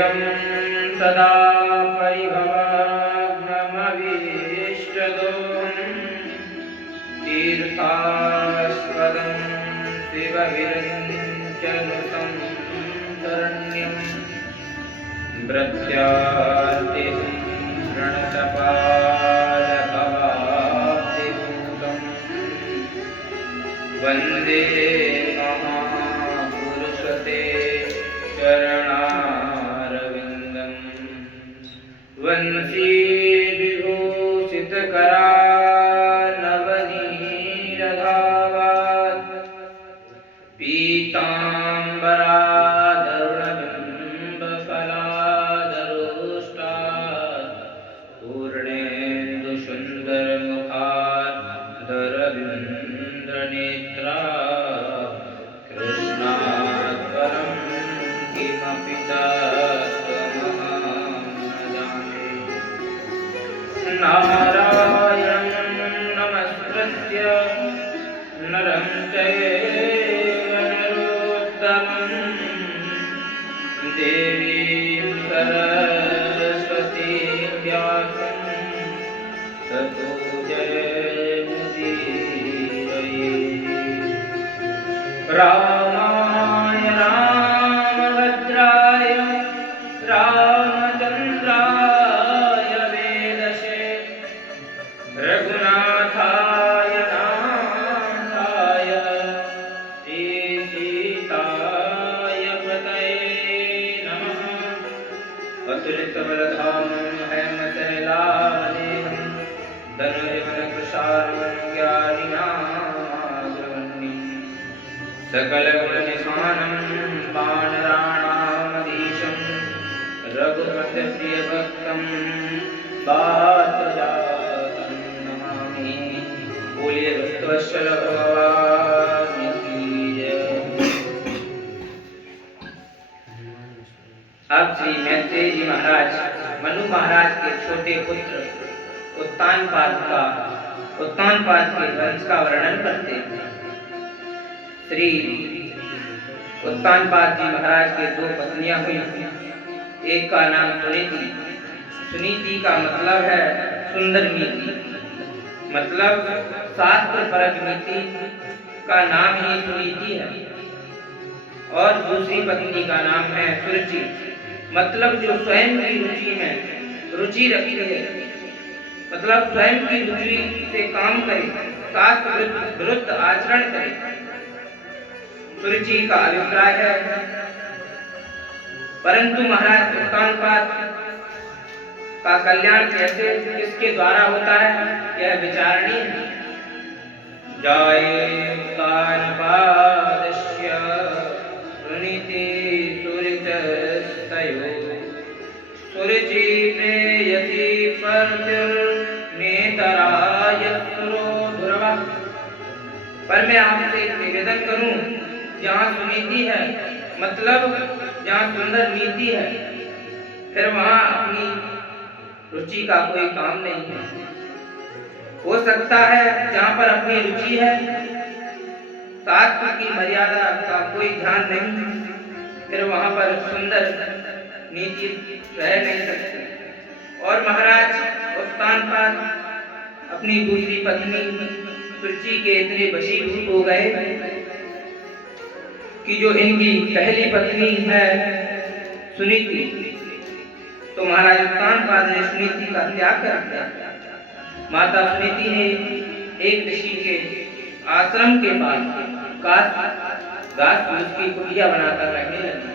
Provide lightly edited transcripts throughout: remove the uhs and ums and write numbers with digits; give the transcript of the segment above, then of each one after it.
ध्येयं सदा परिभवाग्नमभीष्टदोहं तीर्थास्पदं शिवविरञ्चनुतं शरण्यं प्रत्यार्तिं प्रणतपालभवाब्धिभूतं वन्दे महापुरुषते चरणारविन्दं वंशी विभूषितकरानवनीरधावात् पीताम्बराधरुणबिम्बफलाधरोष्टात् पूर्णेन्दुसुन्दरमुखात् दरविन्द्रनेत्रात् कृष्णात् परं किमपि तत्त्वमहं न जाने। नारायणं नमस्कृत्य नरं चैव नरोत्तमं देवीं सरस्वतीं व्यासं ततो जयमुदीरये। रामाय रामभद्राय रामचन्द्राय वेदसे रघुनाथाय नाथाय सीताय पतये नमः। अतुलितबलधामं हेमशैलावलेहं धनुर्धरकृशालं ज्ञानिनाग्रगण्यं सकलगुणनिधानं वानराणामधीशं रघुपतिप्रियभक्तं वातजातं नमामि। बोलिए भक्तवत्सल भगवान की जय। अब श्री मैत्रेय जी महाराज मनु महाराज के छोटे पुत्र उत्तानपाद के वंश का वर्णन करते हैं। श्री उत्तानपाद जी महाराज के दो पत्नियां हुई। एक का नाम सुनीति। सुनीति का मतलब है सुंदर नीति, मतलब शास्त्र परक नीति का नाम ही सुनीति है। और दूसरी पत्नी का नाम है सुरुचि, मतलब जो स्वयं की रुचि में रुचि रखती है, मतलब स्वयं की रुचि से काम करे, शास्त्र विरुद्ध आचरण करे। सुरुचि का अभिप्राय है। परंतु महाराज उत्तानपाद का कल्याण कैसे किसके द्वारा होता है, यह विचारणीय है। जाये उत्तानपादस्य सुनीति सुरुचिस्तयो सुरुचि प्रेयसी पर्युर्नेतराय सुरोधुरवः। पर मैं आपसे निवेदन करूं, जहाँ सुनीति है, मतलब जहाँ सुंदर नीति है, फिर वहाँ अपनी रुचि का कोई काम नहीं है। हो सकता है जहाँ पर अपनी रुचि है, शास्त्र की मर्यादा का कोई ध्यान नहीं, फिर वहाँ पर सुंदर नीति रह नहीं सकती। और महाराज उत्तानपाद अपनी दूसरी पत्नी सुरुचि के इतने वशीभूत हो गए कि जो इनकी पहली पत्नी है सुनीति, तो महाराज उत्तानपाद ने सुनीति का त्याग कर दिया। माता सुनीति ने एक ऋषि के आश्रम के पास घास फूस की कुटिया बनाकर रहने लगी।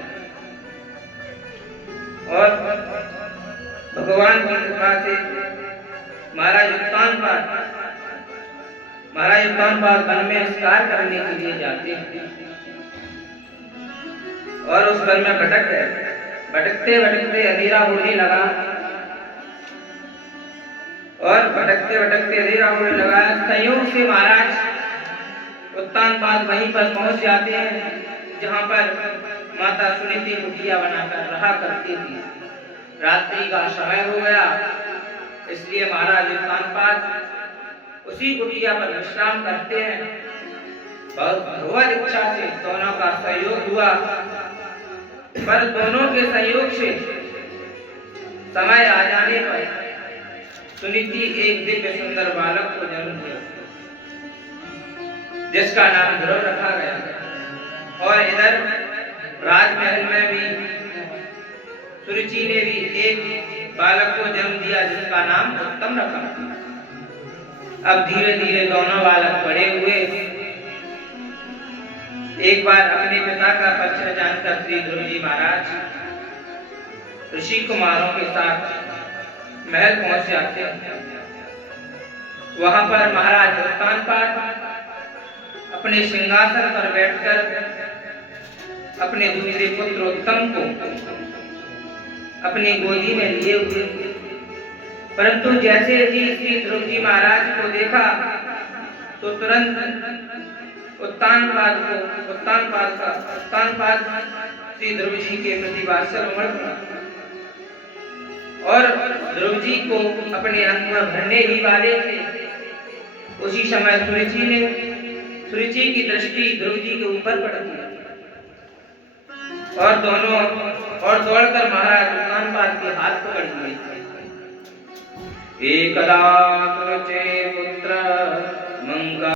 और भगवान की कृपा से महाराज उत्तानपाद वन में शिकार करने के लिए जाते हैं और उस वन में भटक गए। भटकते भटकते अंधेरा होने लगा संयोग से महाराज उत्तानपाद वहीं पर पहुंच जाते हैं जहां पर माता सुनीति कुटिया बनाकर रहा करती थी। रात्रि का समय हो गया, इसलिए महाराज उत्तानपाद उसी कुटिया पर विश्राम करते हैं। बहुत भगवत इच्छा से दोनों का सहयोग हुआ, पर दोनों के सहयोग से समय आ जाने पर सुनीति एक दिव्य सुंदर बालक को जन्म दिया, जिसका नाम ध्रुव रखा गया। और इधर राजमहल में भी सुरुचि ने भी एक बालक को जन्म दिया, जिसका नाम उत्तम रखा। अब धीरे धीरे दोनों बालक बड़े हुए। एक बार अपने पिता का पक्ष जानकर श्री ध्रुव जी महाराज ऋषि कुमारों के साथ महल पहुंच जाते हैं। वहां पर महाराज उत्तानपाद अपने सिंहासन पर बैठकर अपने दूसरे पुत्र उत्तम को अपनी गोदी में लिए हुए, परंतु जैसे ही श्री ध्रुव जी महाराज को देखा तो तुरंत उत्तानपाद श्री ध्रुव जी के प्रति वात्सल्य उमड़ पड़ा और ध्रुव जी को अपने अंग में भरने ही वाले थे। उसी समय सुरुचि की दृष्टि ध्रुव जी के ऊपर पड़ी और दोनों और दौड़कर महाराज उत्तानपाद के हाथ पकड़ लिए। एकदा सुरुचे पुत्र मंगा